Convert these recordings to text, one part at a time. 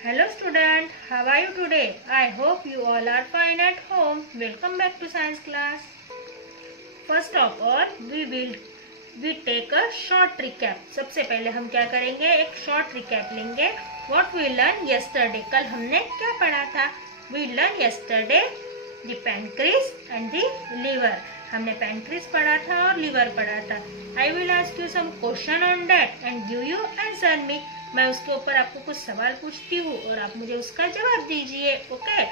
Hello student, how are you today? I hope you all are fine at home. Welcome back to science class. First of all, we take a short recap. सबसे पहले हम क्या करेंगे, एक short recap लेंगे. What we learned yesterday. कल हमने क्या पढ़ा था? We learned yesterday the pancreas and the liver. हमने pancreas पढ़ा था और liver पढ़ा था. I will ask you some question on that and give you answer me. मैं उसके ऊपर आपको कुछ सवाल पूछती हूँ और आप मुझे उसका जवाब दीजिए. Okay,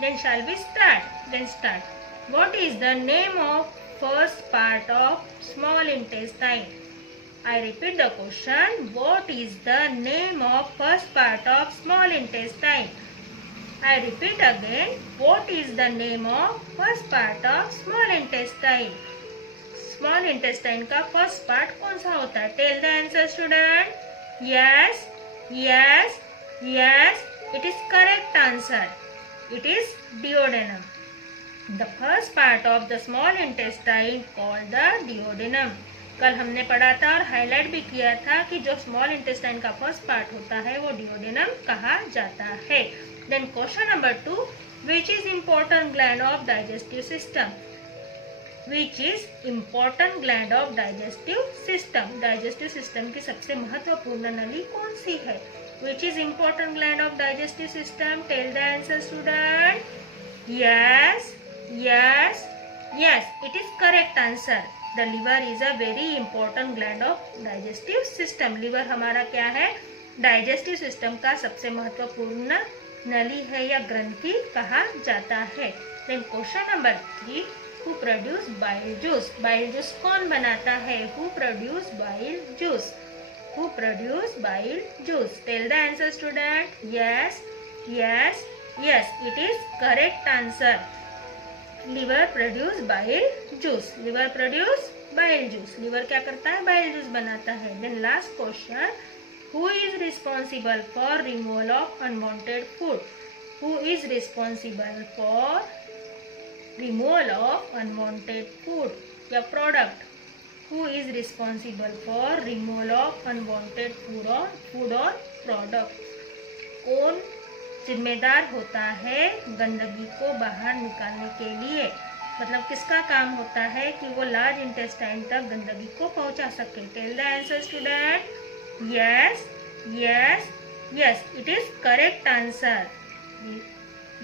then shall we start. Then start. What is the name of first part of small intestine? I repeat the question. What is the name of first part of small intestine? I repeat again. What is the name of first part of small intestine? Small intestine का first part कौन सा होता है? Tell the answer, student. Yes, yes, yes. It is correct answer. It is duodenum. The first part of the small intestine called the duodenum. कल हमने पढ़ा था और हाईलाइट भी किया था कि जो स्मॉल इंटेस्टाइन का फर्स्ट पार्ट होता है वो डिओडेनम कहा जाता है. Then question number 2. Which is important gland of digestive system? Which is important gland of digestive system? Digestive system की सबसे महत्वपूर्ण नली कौन सी है? Which is important gland of digestive system? Tell the answer student. Yes, yes, yes. It is correct answer. The liver is a very important gland of digestive system. Liver हमारा क्या है? डाइजेस्टिव सिस्टम का सबसे महत्वपूर्ण नली है या ग्रंथि कहा जाता है. Then question number 3. Who produce bile juice? Bile juice कौन बनाता है? Who produce bile juice? Who produce bile juice? Tell the answer student. Yes, yes, yes. It is correct answer. Liver produce bile juice. Liver produce bile juice. Liver क्या करता है? Bile juice बनाता है. Then last question. Who is responsible for removal of unwanted food? Who is responsible for removal of unwanted food या product? Who is responsible for removal of unwanted food और product? कौन जिम्मेदार होता है गंदगी को बाहर निकालने के लिए? मतलब किसका काम होता है कि वो लार्ज इंटेस्टाइन तक गंदगी को पहुंचा सके? Tell the answer student. Yes, yes, yes. It is correct answer.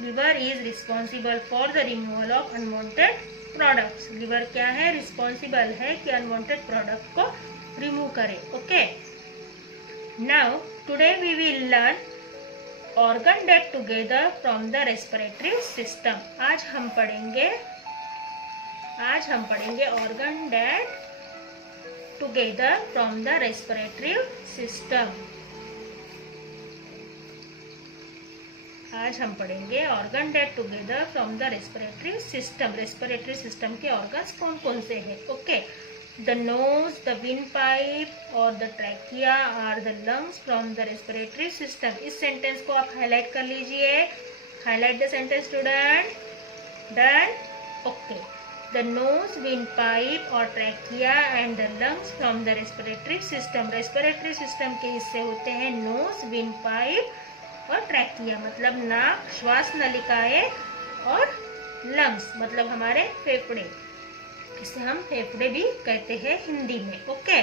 Liver is responsible for the removal of unwanted products. Liver क्या है? रिस्पॉन्सिबल है कि अनवांटेड प्रोडक्ट को रिमूव करे. Okay, now today we will learn organ that together from the respiratory system. आज हम पढ़ेंगे organ that together from the respiratory system. आज हम पढ़ेंगे organ that together from the respiratory system. respiratory system के organs कौन कौन से हैं? Okay. The nose, the windpipe और the trachea are the lungs from the respiratory system. इस सेंटेंस को आप हाईलाइट कर लीजिए. Highlight the sentence student. Done. Okay. The nose, windpipe और trachea and the lungs from the respiratory system. respiratory system के हिस्से होते हैं nose, windpipe और trachea मतलब नाक, श्वास नलिकाएं और lungs मतलब हमारे फेफड़े. इसे हम फेफड़े भी कहते हैं हिंदी में. Okay.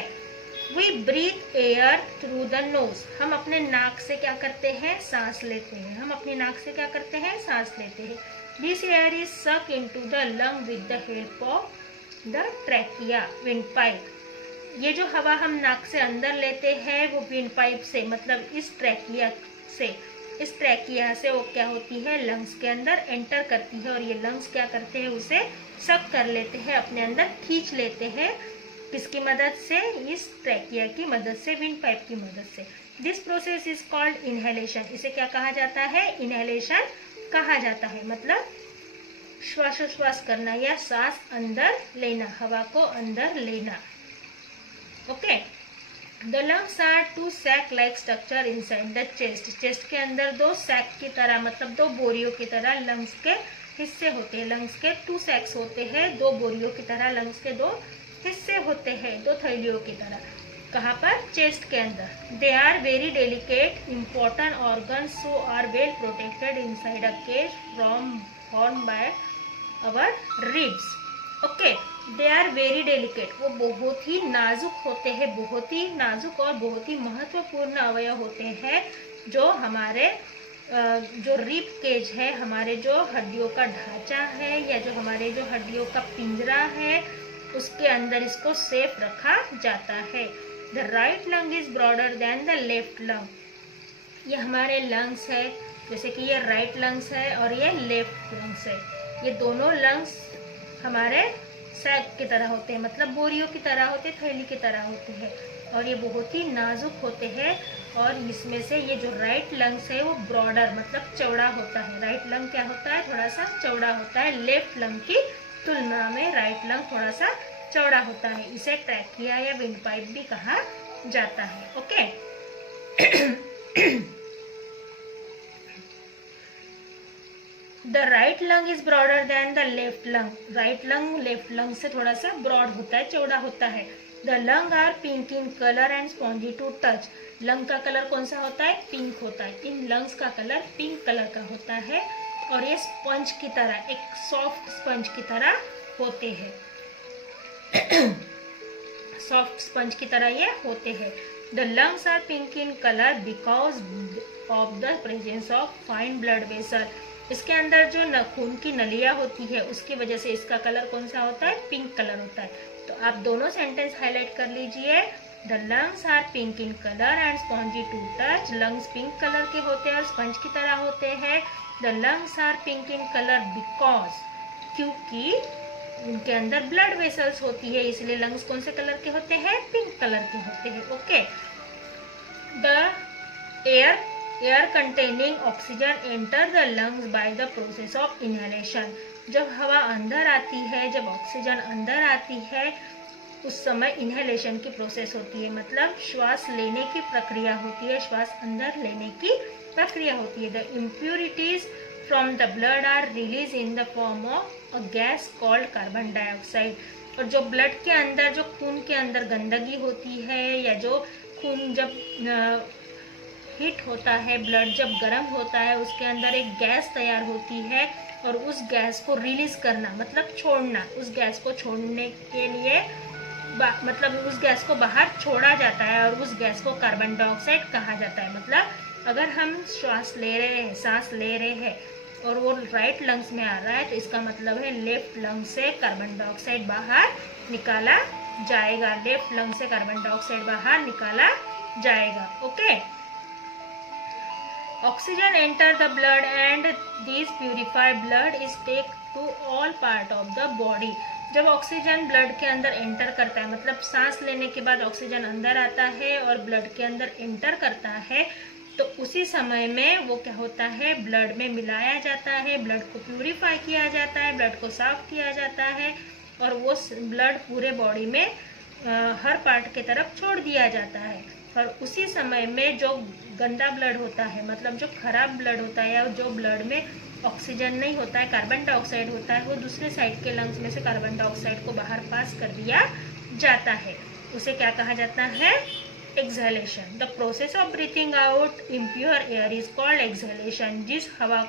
We breathe air through the nose. हम अपने नाक से क्या करते हैं? सांस लेते हैं. हम अपनी नाक से क्या करते हैं? सांस लेते हैं. दिस एयर इज सक into the lung with the help of the trachea, wind pipe. ये जो हवा हम नाक से अंदर लेते हैं वो विंड पाइप से मतलब इस ट्रैकिया से. इस ट्रैकिया से वो क्या होती है? लंग्स के अंदर एंटर करती है और ये लंग्स क्या करते हैं? उसे सक कर लेते हैं, अपने अंदर खींच लेते हैं. किसकी मदद से? इस ट्रैकिया की मदद से, विंड पाइप की मदद से. This process is called inhalation. इसे क्या कहा जाता है? इनहेलेशन कहा जाता है. मतलब श्वासोश्वास करना या सांस अंदर लेना, हवा को अंदर लेना. Okay. The lungs are two sac-like structure inside the chest. Chest के अंदर दो सैक की तरह मतलब दो बोरियों की तरह लंग्स के हिस्से होते हैं. लंग्स के 2 सैक्स होते हैं. 2 बोरियों की तरह लंग्स के 2 हिस्से होते हैं, 2 थैलियों की तरह. कहाँ पर? चेस्ट के अंदर। They are very delicate important organs so are well protected inside a cage from form by our ribs. Okay, they are very delicate, वो बहुत ही नाजुक होते हैं, बहुत ही नाजुक और बहुत ही महत्वपूर्ण अवयव होते हैं जो हमारे जो रिब केज है, हमारे जो हड्डियों का ढांचा है या जो हमारे जो हड्डियों का पिंजरा है उसके अंदर इसको सेफ रखा जाता है। The right lung is broader than the left lung. ये हमारे लंग्स है, जैसे कि ये राइट लंग्स है और ये लेफ्ट लंग्स है। ये दोनों लंग्स हमारे सैक की तरह होते हैं, मतलब बोरियों की तरह होते, थैली की तरह होते हैं और ये बहुत ही नाजुक होते हैं। और इसमें से ये जो राइट लंग्स है वो ब्रॉडर मतलब चौड़ा होता है। राइट लंग क्या होता है? थोड़ा सा चौड़ा होता है, लेफ्ट लंग की तुलना में राइट लंग थोड़ा सा चौड़ा होता है। इसे ट्रैकिया या विंड पाइप भी कहा जाता है। Okay the right lung is broader than the left lung. Right lung left lung से थोड़ा सा ब्रॉड होता है, चौड़ा होता है। The lung are pink in colour and spongy to touch. Lung का कलर कौन सा होता है? पिंक होता है। इन लंग्स का कलर पिंक कलर का होता है और ये स्पंज की तरह, एक सॉफ्ट स्पंज की तरह होते हैं। सॉफ्ट स्पंज की तरह ये होते हैं। The lungs are pink in colour because of the presence of fine blood vessel. इसके अंदर जो खून की नलियां होती है उसकी वजह से इसका कलर कौन सा होता है? पिंक कलर होता है। तो आप दोनों सेंटेंस हाईलाइट कर लीजिए। The lungs are pink in colour and spongy to touch. Lungs pink colour के होते हैं और स्पंज की तरह होते हैं। The lungs are pink in colour because, क्योंकि उनके अंदर ब्लड वेसल्स होती है, इसलिए लंग्स कौन से कलर के होते हैं? पिंक कलर के होते हैं। Okay, the air containing oxygen enter the lungs by the process of inhalation. जब हवा अंदर आती है, जब ऑक्सीजन अंदर आती है उस समय इनहेलेशन की प्रोसेस होती है, मतलब श्वास लेने की प्रक्रिया होती है, श्वास अंदर लेने की प्रक्रिया होती है। The impurities from the blood are release in the form of a gas called carbon dioxide. और जो ब्लड के अंदर, जो खून के अंदर गंदगी होती है या जो खून जब हीट होता है, ब्लड जब गर्म होता है, उसके अंदर एक गैस तैयार होती है और उस गैस को रिलीज करना मतलब छोड़ना, उस गैस को छोड़ने के लिए मतलब उस गैस को बाहर छोड़ा जाता है और उस गैस को कार्बन डाइऑक्साइड कहा जाता है। मतलब अगर हम श्वास ले रहे हैं, सांस ले रहे हैं और वो राइट लंग्स में आ रहा है तो इसका मतलब है लेफ्ट लंग से कार्बन डाइऑक्साइड बाहर निकाला जाएगा। लेफ्ट लंग से कार्बन डाइऑक्साइड बाहर निकाला जाएगा। Okay, oxygen enter the blood and this purified blood is take to all part of the body. जब ऑक्सीजन ब्लड के अंदर एंटर करता है, मतलब सांस लेने के बाद ऑक्सीजन अंदर आता है और ब्लड के अंदर एंटर करता है, तो उसी समय में वो क्या होता है? ब्लड में मिलाया जाता है, ब्लड को प्यूरिफाई किया जाता है, ब्लड को साफ किया जाता है और वो ब्लड पूरे बॉडी में हर पार्ट के तरफ छोड़ दिया जाता है। और उसी समय में जो गंदा ब्लड होता है, मतलब जो खराब ब्लड होता है या जो ब्लड में ऑक्सीजन नहीं होता है, कार्बन डाइऑक्साइड होता है, वो दूसरे साइड के लंग्स में से कार्बन डाइऑक्साइड को बाहर पास कर दिया जाता है। उसे क्या कहा जाता है? Exhalation. The process of breathing out impure air is called exhalation. जिस हवा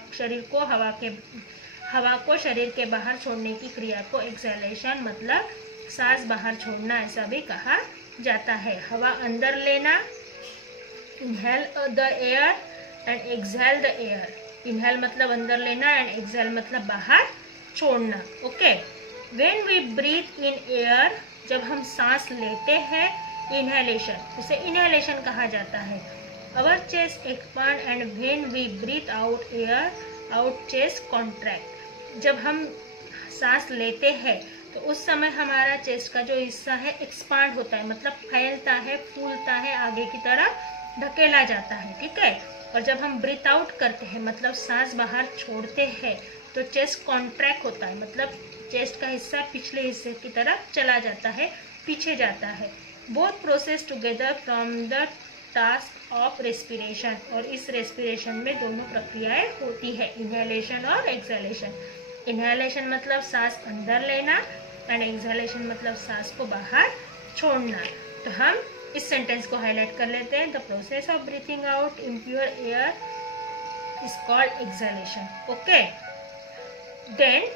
को शरीर के बाहर छोड़ने की क्रिया को एक्सहेलेशन मतलब सांस बाहर छोड़ना ऐसा भी कहा जाता है। हवा अंदर लेना, inhale the air and exhale the air. Inhale मतलब अंदर लेना एंड एक्सहेल मतलब बाहर छोड़ना। Okay, when we breathe in air, जब हम सांस लेते हैं, इनहेलेशन, उसे इनहेलेशन कहा जाता है। Our chest expand and when we breathe out air, out chest contract. जब हम सांस लेते हैं तो उस समय हमारा चेस्ट का जो हिस्सा है एक्सपांड होता है, मतलब फैलता है, फूलता है, आगे की तरफ ढकेला जाता है। ठीक है, और जब हम ब्रीथ आउट करते हैं मतलब सांस बाहर छोड़ते हैं तो चेस्ट कॉन्ट्रैक्ट होता है, मतलब चेस्ट का हिस्सा पिछले हिस्से की तरफ चला जाता है, पीछे जाता है। Both process together from the task of respiration. और इस रेस्पिरेशन में दोनों प्रक्रियाएं होती है, इनहेलेशन और एक्सहेलेशन। इनहेलेशन मतलब सांस अंदर लेना एंड एक्सहेलेशन मतलब सांस को बाहर छोड़ना। तो हम इस सेंटेंस को हाईलाइट कर लेते हैं. The process of breathing out impure air is called exhalation. Okay. Then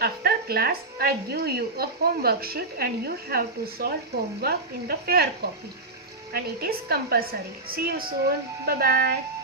after class I give you a homework sheet and you have to solve homework in the fair copy and it is compulsory. See you soon. Bye bye.